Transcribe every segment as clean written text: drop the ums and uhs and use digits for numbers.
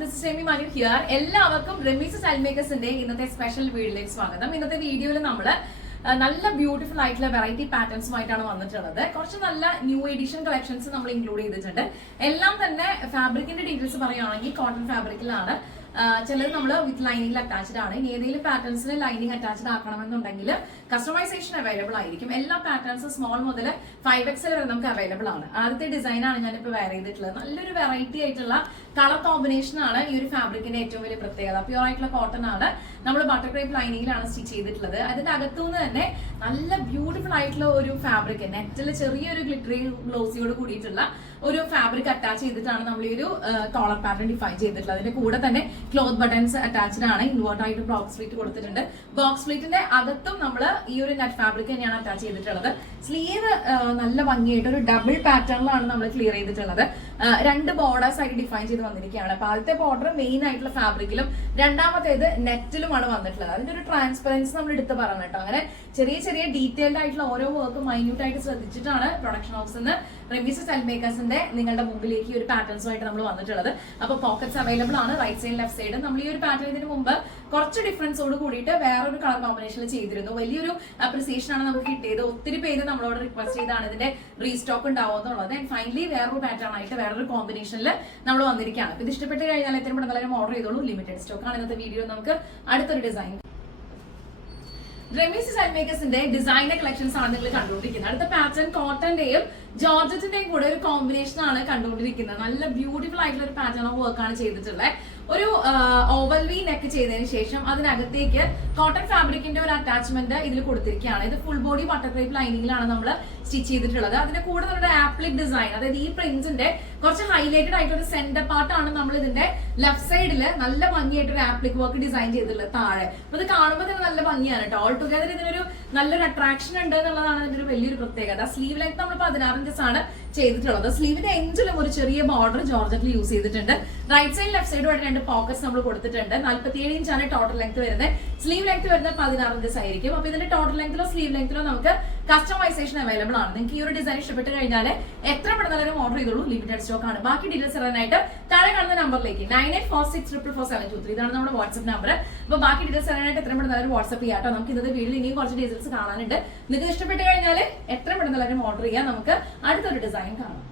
this is Amy Manu here. എല്ലാവർക്കും Remees style മേക്കേഴ്സിന്റെ ഇന്നത്തെ special വീഡിയോയിലേക്ക് സ്വാഗതം. ഇന്നത്തെ വീഡിയോയിൽ നമ്മൾ നല്ല ബ്യൂട്ടിഫുൾ ആയിട്ടുള്ള വെറൈറ്റി പാറ്റേൺസുമായിട്ടാണ് വന്നിട്ടുള്ളത്. കുറച്ച് നല്ല ന്യൂ എഡിഷൻ കളക്ഷൻസ് നമ്മൾ ഇൻക്ലൂഡ് ചെയ്തിട്ടുണ്ട്. എല്ലാം തന്നെ ഫാബ്രിക്കിന്റെ ഡീറ്റെയിൽസ് പറയുകയാണെങ്കിൽ കോട്ടൺ ഫാബ്രിക്കിലാണ്. ചിലത് നമ്മൾ വിത്ത് ലൈനിങ്ങിൽ അറ്റാച്ച്ഡ് ആണ്. ഇനി ഏതെങ്കിലും പാറ്റേൺസിന് ലൈനിങ് അറ്റാച്ച്ഡ് ആക്കണമെന്നുണ്ടെങ്കിൽ കസ്റ്റമൈസേഷൻ അവൈലബിൾ ആയിരിക്കും. എല്ലാ പാറ്റേൺസും സ്മോൾ മുതൽ 5XL വരെ നമുക്ക് അവൈലബിൾ ആണ്. ആദ്യത്തെ ഡിസൈൻ ആണ് ഞാനിപ്പോൾ വെയർ ചെയ്തിട്ടുള്ളത്. നല്ലൊരു വെറൈറ്റി ആയിട്ടുള്ള കളർ കോമ്പിനേഷൻ ആണ് ഈ ഒരു ഫാബ്രിക്കിന്റെ ഏറ്റവും വലിയ പ്രത്യേകത. പ്യൂർ ആയിട്ടുള്ള കോട്ടൺ ആണ്. നമ്മൾ ബട്ടർ ക്രേപ്പ് ലൈനിങ്ങിലാണ് സ്റ്റിച്ച് ചെയ്തിട്ടുള്ളത്. അതിന്റെ അകത്തുനിന്ന് തന്നെ നല്ല ബ്യൂട്ടിഫുൾ ആയിട്ടുള്ള ഒരു ഫാബ്രിക്, നെറ്റിൽ ചെറിയൊരു ഗ്ലിറ്ററി ഗ്ലോസിയോട് കൂടിയിട്ടുള്ള ഒരു ഫാബ്രിക് അറ്റാച്ച് ചെയ്തിട്ടാണ് നമ്മൾ ഈ ഒരു കോളർ പാറ്റേൺ ഡിഫൈൻ ചെയ്തിട്ടുള്ളത്. അതിന്റെ കൂടെ തന്നെ ക്ലോത്ത് ബട്ടൺസ് അറ്റാച്ച്ഡ് ആണ്. ഇൻവേർട്ട് ആയിട്ട് ബോക്സ് ഫ്ലീറ്റ് കൊടുത്തിട്ടുണ്ട്. ബോക്സ് ഫ്ലീറ്റിന്റെ അകത്തും നമ്മൾ ഈ ഒരു നെറ്റ് ഫാബ്രിക് തന്നെയാണ് അറ്റാച്ച് ചെയ്തിട്ടുള്ളത്. സ്ലീവ് നല്ല ഭംഗിയായിട്ട് ഒരു ഡബിൾ പാറ്റേണിലാണ് നമ്മൾ ക്ലിയർ ചെയ്തിട്ടുള്ളത്. രണ്ട് ബോർഡേഴ്സ് ആയിട്ട് ഡിഫൈൻ ചെയ്ത് വന്നിരിക്കുകയാണ്. അപ്പൊ ആദ്യത്തെ ബോർഡർ മെയിൻ ആയിട്ടുള്ള ഫാബ്രിക്കിലും രണ്ടാമത്തേത് നെറ്റിലുമാണ് വന്നിട്ടുള്ളത്. അതിന്റെ ഒരു ട്രാൻസ്പെറൻസി നമ്മൾ എടുത്ത് പറഞ്ഞു കേട്ടോ. അങ്ങനെ ചെറിയ ചെറിയ ഡീറ്റെയിൽഡ് ആയിട്ടുള്ള ഓരോ വർക്ക് മൈന്യൂട്ട് ആയിട്ട് ശ്രദ്ധിച്ചിട്ടാണ് പ്രൊഡക്ഷൻ ഹൗസിൽ നിന്ന് റെമീസ് സ്റ്റൈൽ മേക്കേഴ്സിന്റെ നിങ്ങളുടെ മുമ്പിലേക്ക് ഒരു പാറ്റേൺസുമായിട്ട് നമ്മൾ വന്നിട്ടുള്ളത്. അപ്പൊ പോക്കറ്റ്സ് അവൈലബിൾ ആണ് റൈറ്റ് സൈഡ് ലെഫ്റ്റ് സൈഡ്. നമ്മൾ ഈ ഒരു പാറ്റേൺ ഇതിന് മുമ്പ് കുറച്ച് ഡിഫറൻസോട് കൂടിയിട്ട് വേറൊരു കളർ കോമ്പിനേഷനിൽ ചെയ്തിരുന്നു. വലിയൊരു അപ്രിസിയേഷൻ ആണ് നമുക്ക് കിട്ടിയത്. ഒത്തിരി പേര് നമ്മളോട് റിക്വസ്റ്റ് ചെയ്താണ് ഇതിന്റെ റീസ്റ്റോക്ക് ഉണ്ടാവുക എന്നുള്ളത്. ആൻഡ് ഫൈനലി വേറൊരു പാറ്റേൺ ആയിട്ട് വേറൊരു കോമ്പിനേഷനിൽ നമ്മൾ വന്നിരിക്കുകയാണ്. ഇത് ഇഷ്ടപ്പെട്ട് കഴിഞ്ഞാൽ എത്രയും പെട്ടെന്ന് ഓർഡർ ചെയ്തോളൂ. ലിമിറ്റഡ് സ്റ്റോക്ക് ആണ് ഇന്നത്തെ വീഡിയോ. നമുക്ക് അടുത്തൊരു ഡിസൈൻ റെമീസ് സ്റ്റൈൽ മേക്കേഴ്സിന്റെ ഡിസൈനർ കളക്ഷൻസ് ആണ് നിങ്ങൾ കണ്ടുകൊണ്ടിരിക്കുന്നത്. അടുത്ത പാറ്റേൺ കോട്ടന്റെയും ജോർജറ്റിന്റെയും കൂടെ ഒരു കോമ്പിനേഷൻ ആണ് കണ്ടുകൊണ്ടിരിക്കുന്നത്. നല്ല ബ്യൂട്ടിഫുൾ ആയിട്ടുള്ള ഒരു പാറ്റേൺ ഓഫ് വർക്ക് ആണ് ചെയ്തിട്ടുള്ളത്. ഒരു ഓവൽ വി നെക്ക് ചെയ്തതിന് ശേഷം അതിനകത്തേക്ക് കോട്ടൺ ഫാബ്രിക്കിന്റെ ഒരു അറ്റാച്ച്മെന്റ് ഇതിൽ കൊടുത്തിരിക്കുകയാണ്. ഇത് ഫുൾ ബോഡി ബട്ടർ ക്രേപ്പ് ലൈനിങ്ങിലാണ് നമ്മൾ സ്റ്റിച്ച് ചെയ്തിട്ടുള്ളത്. അതിന്റെ കൂടെ നമ്മുടെ ആപ്ലിക് ഡിസൈൻ, അതായത് ഈ പ്രിന്റ്സിന്റെ കുറച്ച് ഹൈലൈറ്റഡ് ആയിട്ടൊരു സെന്റർ പാർട്ടാണ് നമ്മൾ ഇതിന്റെ ലെഫ്റ്റ് സൈഡിൽ നല്ല ഭംഗിയായിട്ട് ഒരു ആപ്ലിക് വർക്ക് ഡിസൈൻ ചെയ്തിട്ടുള്ളത് താഴെ. അപ്പൊ ഇത് കാണുമ്പോൾ തന്നെ നല്ല ഭംഗിയാണ് കേട്ടോ. ഓൾ ടുഗദർ ഇതിനൊരു നല്ലൊരു അട്രാക്ഷൻ ഉണ്ട് എന്നുള്ളതാണ് ഇതിന്റെ ഒരു വലിയൊരു പ്രത്യേകത. സ്ലീവ് ലെങ്ത് നമ്മൾ 16 ഇഞ്ചസ് ആണ് ചെയ്തിട്ടുള്ളത്. സ്ലീവിന്റെ എൻഡിലും ഒരു ചെറിയ ബോർഡർ ജോർജറ്റിൽ യൂസ് ചെയ്തിട്ടുണ്ട്. റൈറ്റ് സൈഡ് ലെഫ്റ്റ് സൈഡുമായിട്ട് രണ്ട് പോക്കറ്റ്സ് നമ്മൾ കൊടുത്തിട്ടുണ്ട്. 47 ഇഞ്ചാണ് ടോട്ടൽ ലെങ്ത് വരുന്നത്. സ്ലീവ് ലെങ്ത് വരുന്നത് 16 ഇഞ്ചസ് ആയിരിക്കും. അപ്പൊ ഇതിന്റെ ടോട്ടൽ ലെങ്തിലോ സ്ലീവ് ലെങ്തിലോ നമുക്ക് കസ്റ്റമൈസേഷൻ അവൈലബിൾ ആണ്. നിങ്ങൾക്ക് ഈ ഒരു ഡിസൈൻ ഇഷ്ടപ്പെട്ട് കഴിഞ്ഞാൽ എത്ര പെട്ടെന്ന് ഓർഡർ ചെയ്തോളൂ. ലിമിറ്റഡ് സ്റ്റോക്ക് ആണ്. ബാക്കി ഡീറ്റെയിൽസ് അറിയാനായിട്ട് താഴെ കാണുന്ന നമ്പറിലേക്ക് 9846444723 ഇതാണ് നമ്മുടെ വാട്സ്ആപ്പ് നമ്പർ. അപ്പൊ ബാക്കി ഡീറ്റെയിൽസ് അറിയാനായിട്ട് എത്ര പെട്ടെന്ന് വാട്സ്ആപ്പ് ചെയ്യാം കേട്ടോ. നമുക്ക് ഇന്നത്തെ വീഡിയോയിൽ ഇനിയും കുറച്ച് ഡീറ്റെയിൽസ് കാണാനുണ്ട്. നിങ്ങൾക്ക് ഇഷ്ടപ്പെട്ട് കഴിഞ്ഞാൽ എത്ര പെട്ടെന്ന് ഓർഡർ ചെയ്യാം. നമുക്ക് അടുത്തൊരു ഡിസൈൻ കാണാം.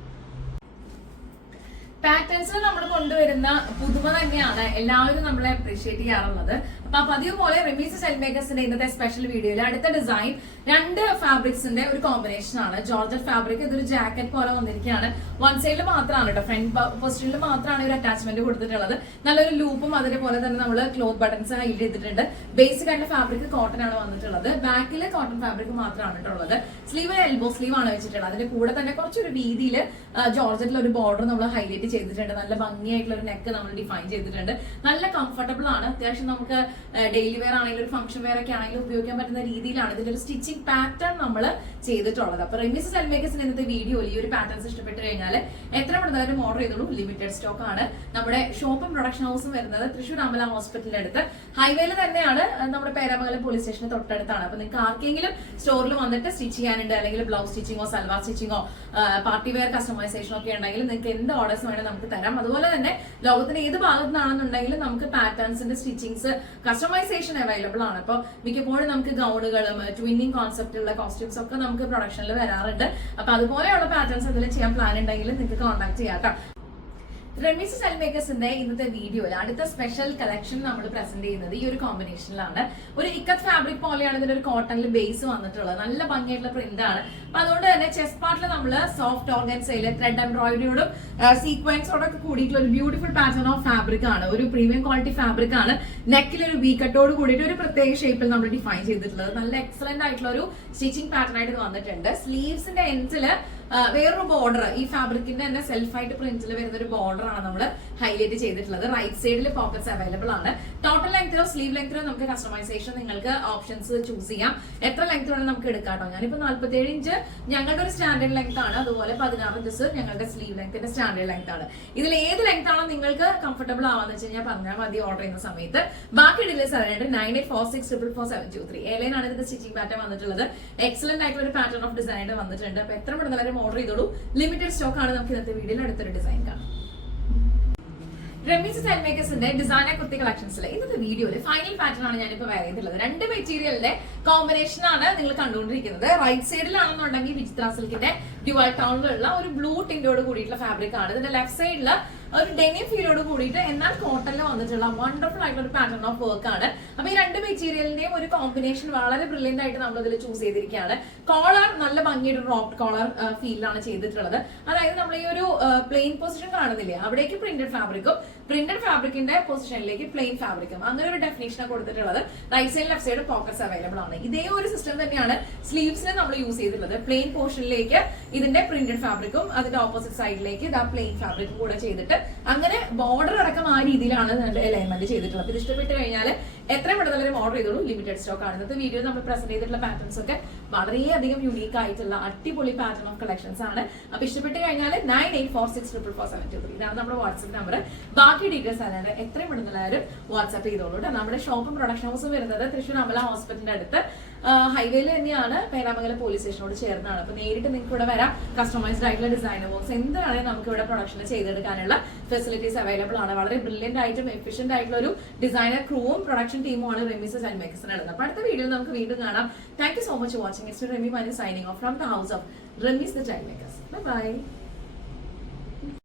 പാറ്റേൺസിൽ നമ്മൾ കൊണ്ടുവരുന്ന പുതുമ തന്നെയാണ് എല്ലാവരും നമ്മളെ അപ്രീഷിയേറ്റ് ചെയ്യാറുള്ളത്. അപ്പൊ പതിവ് പോലെ റെമീസ് സ്റ്റൈൽ മേക്കേഴ്സിന്റെ ഇന്നത്തെ സ്പെഷ്യൽ വീഡിയോയിൽ അടുത്ത ഡിസൈൻ രണ്ട് ഫാബ്രിക്സിന്റെ ഒരു കോമ്പിനേഷൻ ആണ്. ജോർജറ്റ് ഫാബ്രിക്, ഇതൊരു ജാക്കറ്റ് പോലെ വന്നിരിക്കുകയാണ്. വൺ സൈഡിൽ മാത്രമാണ് കേട്ടോ, ഫ്രണ്ട് പൊസിഷനിൽ മാത്രമാണ് ഒരു അറ്റാച്ച്മെന്റ് കൊടുത്തിട്ടുള്ളത്. നല്ലൊരു ലൂപ്പും അതേപോലെ തന്നെ നമ്മൾ ക്ലോത്ത് ബട്ടൺസ് ഹൈഡ് ചെയ്തിട്ടുണ്ട്. ബേസിക് ആയിട്ട് ഫാബ്രിക് കോട്ടൺ ആണ് വന്നിട്ടുള്ളത്. ബാക്കിൽ കോട്ടൺ ഫാബ്രിക് മാത്രമാണ് ഉള്ളത്. സ്ലീവ് എൽബോ സ്ലീവ് ആണ് വെച്ചിട്ടുള്ളത്. അതിന്റെ കൂടെ തന്നെ കുറച്ചൊരു രീതിയിൽ ജോർജറ്റിൽ ഒരു ബോർഡർ നമ്മൾ ഹൈലൈറ്റ് ചെയ്തിട്ടുണ്ട്. നല്ല ഭംഗിയായിട്ടുള്ള ഒരു നെക്ക് നമ്മൾ ഡിഫൈൻ ചെയ്തിട്ടുണ്ട്. നല്ല കംഫർട്ടബിൾ ആണ്. അത്യാവശ്യം നമുക്ക് ഡെയിലി വെയർ ആണെങ്കിലും ഒരു ഫംഗ്ഷൻ വെയർ ഒക്കെ ആണെങ്കിലും ഉപയോഗിക്കാൻ പറ്റുന്ന രീതിയിലാണ് ഇതിന്റെ ഒരു സ്റ്റിച്ചിങ് പാറ്റേൺ നമ്മൾ ചെയ്തിട്ടുള്ളത്. അപ്പൊ റെമീസ് സ്റ്റൈൽ മേക്കേഴ്സിന്റെ ഇന്നത്തെ വീഡിയോയിൽ ഈ ഒരു പാറ്റേൺസ് ഇഷ്ടപ്പെട്ട് കഴിഞ്ഞാൽ എത്ര പെട്ടെന്ന് ഓർഡർ ചെയ്തോളൂ. ലിമിറ്റഡ് സ്റ്റോക്ക് ആണ്. നമ്മുടെ ഷോപ്പും പ്രൊഡക്ഷൻ ഹൗസും വരുന്നത് തൃശ്ശൂർ അമല ഹോസ്പിറ്റലിന്റെ അടുത്ത് ഹൈവേയിൽ തന്നെയാണ്. നമ്മുടെ പേരാമംഗലം പോലീസ് സ്റ്റേഷന് തൊട്ടടുത്താണ്. അപ്പൊ നിങ്ങൾക്ക് ആർക്കെങ്കിലും സ്റ്റോറിൽ വന്നിട്ട് സ്റ്റിച്ച് ചെയ്യാനുണ്ട്, അല്ലെങ്കിൽ ബ്ലൗസ് സ്റ്റിച്ചിങ്ങോ സൽവാർ സ്റ്റിച്ചിങ്ങോ പാർട്ടി വെയർ കസ്റ്റമൈസേഷനോ ഒക്കെ ഉണ്ടെങ്കിൽ നിങ്ങൾക്ക് എന്ത് ഓർഡേഴ്സ് വേണമെങ്കിൽ നമുക്ക് തരാം. അതുപോലെ തന്നെ ലോകത്തിന്റെ ഏത് ഭാഗത്തു നിന്നാണെന്നുണ്ടെങ്കിലും നമുക്ക് പാറ്റേൺസിന്റെ സ്റ്റിച്ചിങ്സ് കസ്റ്റമൈസേഷൻ അവൈലബിൾ ആണ്. അപ്പൊ മിക്കപ്പോഴും നമുക്ക് ഗൗണുകളും ട്വിന്നിങ് കോൺസെപ്റ്റുള്ള കോസ്റ്റ്യൂംസ് ഒക്കെ നമുക്ക് പ്രൊഡക്ഷനിൽ വരാറുണ്ട്. അപ്പൊ അതുപോലെയുള്ള പാറ്റേൺസ് എന്തെങ്കിലും ചെയ്യാൻ പ്ലാൻ ഉണ്ടെങ്കിൽ നിങ്ങൾക്ക് കോൺടാക്ട് ചെയ്യാം കേട്ടോ. റെമീസ് സ്റ്റൈൽ മേക്കേഴ്സിന്റെ ഇന്നത്തെ വീഡിയോയിൽ അടുത്ത സ്പെഷ്യൽ കളക്ഷൻ നമ്മൾ പ്രസന്റ് ചെയ്യുന്നത് ഈ ഒരു കോമ്പിനേഷനിലാണ്. ഒരു ഇക്കത്ത് ഫാബ്രിക് പോലെയാണ് ഇതിന്റെ ഒരു കോട്ടണിൽ ബേസ് വന്നിട്ടുള്ളത്. നല്ല ഭംഗിയായിട്ടുള്ള പ്രിന്റ് ആണ്. അപ്പൊ അതുകൊണ്ട് തന്നെ ചെസ്റ്റ് പാർട്ടിൽ നമ്മൾ സോഫ്റ്റ് ഓർഗൻസയില് ത്രെഡ് എംബ്രോയിഡറിയോടും സീക്വൻസോടൊക്കെ കൂടിയിട്ടുള്ള ഒരു ബ്യൂട്ടിഫുൾ പാറ്റേൺ ഓഫ് ഫാബ്രിക് ആണ്. ഒരു പ്രീമിയം ക്വാളിറ്റി ഫാബ്രിക് ആണ്. നെക്കിൽ ഒരു വി കട്ടോട് കൂടിയിട്ട് ഒരു പ്രത്യേക ഷേപ്പിൽ നമ്മൾ ഡിഫൈൻ ചെയ്തിട്ടുള്ളത്. നല്ല എക്സലന്റ് ആയിട്ടുള്ള ഒരു സ്റ്റിച്ചിങ് പാറ്റേൺ ആയിട്ട് വന്നിട്ടുണ്ട്. സ്ലീവ്സിന്റെ എൻഡില് വേറൊരു ബോർഡർ ഈ ഫാബ്രിക്കിന്റെ തന്നെ സെൽഫായിട്ട് പ്രിന്റിൽ വരുന്ന ഒരു ബോർഡർ ആണ് നമ്മൾ ഹൈലൈറ്റ് ചെയ്തിട്ടുള്ളത്. റൈറ്റ് സൈഡിൽ പോക്കറ്റ്സ് അവൈലബിൾ ആണ്. ടോട്ടൽ ലെങ്തിലോ സ്ലീവ് ലെങ്തിലോ നമുക്ക് കസ്റ്റമൈസേഷൻ നിങ്ങൾക്ക് ഓപ്ഷൻസ് ചൂസ് ചെയ്യാം. എത്ര ലെങ്ത് വേണം നമുക്ക് എടുക്കാം കേട്ടോ. ഞാനിപ്പോ 47 ഇഞ്ച് ഞങ്ങളുടെ ഒരു സ്റ്റാൻഡേർഡ് ലെങ്ത് ആണ്. അതുപോലെ 16 ഇഞ്ചസ് ഞങ്ങളുടെ സ്ലീവ് ലെങ്ത്തിന്റെ സ്റ്റാൻഡേർഡ് ലെങ്ത് ആണ്. ഇതിൽ ഏത് ലെങ്ത് ആണോ നിങ്ങൾക്ക് കംഫർട്ടബിൾ ആവാന്ന് വെച്ച് കഴിഞ്ഞാൽ പറഞ്ഞാൽ മതി ഓർഡർ ചെയ്യുന്ന സമയത്ത്. ബാക്കി ഡീറ്റെയിൽസ് അറിയാനായിട്ട് 9846444723 ഏലൈനാണ് ഇതിന്റെ സ്റ്റിച്ചിങ് പാറ്റേൺ വന്നിട്ടുള്ളത്. എക്സലന്റ് ആയിട്ടുള്ള ഒരു പാറ്റേൺ ഓഫ് ഡിസൈൻ ആയിട്ട് വന്നിട്ടുണ്ട്. അപ്പൊ എത്ര പെട്ടെന്ന് ഓർഡർ ചെയ്തോളൂ. ലിമിറ്റഡ് സ്റ്റോക്ക് ആണ്. നമുക്ക് ഇന്നത്തെ വീഡിയോയിൽ അടുത്തൊരു ഡിസൈൻ കാണാം. റമീസ് സ്റ്റൈൽ മേക്കേഴ്സിന്റെ ഡിസൈനർ കുർത്തി കളക്ഷൻസിലെ ഇന്നത്തെ വീഡിയോയില് ഫൈനൽ പാറ്റേൺ ആണ് ഞാനിപ്പോ വേറെ ചെയ്തിട്ടുള്ളത്. രണ്ട് മെറ്റീരിയലിന്റെ കോമ്പിനേഷൻ ആണ് നിങ്ങൾ കണ്ടുകൊണ്ടിരിക്കുന്നത്. റൈറ്റ് സൈഡിലാണെന്നുണ്ടെങ്കിൽ വിചിത്ര സിൽക്കിന്റെ ഡ്യുവൽ ടൗണിലുള്ള ഒരു ബ്ലൂ ടിന്റോട് കൂടിയിട്ടുള്ള ഫാബ്രിക് ആണ്. ഇതിന്റെ ലെഫ്റ്റ് സൈഡില് ഒരു ഡെനിം ഫീലോട് കൂടിയിട്ട് എന്നാൽ കോട്ടണിൽ വന്നിട്ടുള്ള വണ്ടർഫുൾ ആയിട്ടുള്ള ഒരു പാറ്റേൺ ഓഫ് വർക്ക് ആണ്. അപ്പൊ ഈ രണ്ട് മെറ്റീരിയലിന്റെയും ഒരു കോമ്പിനേഷൻ വളരെ ബ്രില്യന്റ് ആയിട്ട് നമ്മൾ ഇതിൽ ചൂസ് ചെയ്തിരിക്കുകയാണ്. കോളർ നല്ല ഭംഗിയുടെ റോപ്ഡ് കോളർ ഫീലാണ് ചെയ്തിട്ടുള്ളത്. അതായത് നമ്മൾ ഈ ഒരു പ്ലെയിൻ പൊസിഷൻ കാണുന്നില്ലേ, അവിടേക്ക് പ്രിന്റഡ് ഫാബ്രിക്കും പ്രിന്റഡ് ഫാബ്രിക്കിന്റെ പൊസിഷനിലേക്ക് പ്ലെയിൻ ഫാബ്രിക്കും അങ്ങനെ ഒരു ഡെഫിനേഷൻ കൊടുത്തിട്ടുള്ളത്. Right side left side pockets available ആണ്. ഇതേ ഒരു സിസ്റ്റം തന്നെയാണ് സ്ലീവ്സിന് നമ്മൾ യൂസ് ചെയ്തിട്ടുള്ളത്. പ്ലെയിൻ പോർഷനിലേക്ക് ഇതിന്റെ പ്രിന്റഡ് ഫാബ്രിക്കും അതിന്റെ ഓപ്പോസിറ്റ് സൈഡിലേക്ക് ഇതാ പ്ലെയിൻ ഫാബ്രിക്കും കൂടെ ചെയ്തിട്ട് അങ്ങനെ ബോർഡർ അടക്കം ആ രീതിയിലാണ് അലൈൻമെന്റ് ചെയ്തിട്ടുള്ളത്. ഇത് ഇഷ്ടപ്പെട്ട് കഴിഞ്ഞാൽ എത്രയും പെട്ടെന്ന് ഓർഡർ ചെയ്തോളൂ. ലിമിറ്റഡ് സ്റ്റോക്ക് ആണ്. ഇന്നത്തെ വീഡിയോ നമ്മൾ പ്രസന്റ് ചെയ്തിട്ടുള്ള പാറ്റേൺസ് ഒക്കെ വളരെയധികം യുണീക്ക് ആയിട്ടുള്ള അടിപൊളി പാറ്റേൺ ഓഫ് കളക്ഷൻസ് ആണ്. അപ്പൊ ഇഷ്ടപ്പെട്ട് കഴിഞ്ഞാൽ 9846444723 ഇതാണ് നമ്മുടെ വാട്സ്ആപ്പ് നമ്പർ. ബാക്കി ഡീറ്റെയിൽസ് അല്ലാണ്ട് എത്രയും പെട്ടെന്ന് വാട്സ്ആപ്പ് ചെയ്തോളൂ. നമ്മുടെ ഷോപ്പും പ്രൊഡക്ഷൻ ഹൗസും വരുന്നത് തൃശ്ശൂർ അമല ഹോസ്പിറ്റലിന്റെ അടുത്ത് ഹൈവേയിൽ തന്നെയാണ്. പേരാമംഗലം പോലീസ് സ്റ്റേഷനോട് ചേർന്നാണ്. അപ്പൊ നേരിട്ട് നിങ്ങൾക്ക് ഇവിടെ വരാം. കസ്റ്റമൈസ്ഡ് ആയിട്ടുള്ള ഡിസൈനർ വർക്ക്സ് എന്താണെങ്കിലും നമുക്ക് ഇവിടെ പ്രൊഡക്ഷൻ ചെയ്തെടുക്കാനുള്ള ഫെസിലിറ്റീസ് അവൈലബിൾ ആണ്. വളരെ ബ്രില്യന്റ് ആയിട്ടും എഫിഷ്യന്റ് ആയിട്ടുള്ള ഒരു ഡിസൈനർ ക്രൂവും പ്രൊഡക്ഷൻ ടീമുമാണ് റമീസ് സ്റ്റൈൽ മേക്കേഴ്സിന് ഉള്ളത്. അപ്പൊ അടുത്ത വീഡിയോ നമുക്ക് വീണ്ടും കാണാം. Thank you so much for watching. It's Rami Manu signing off from the house of Rameez style makers. Bye by.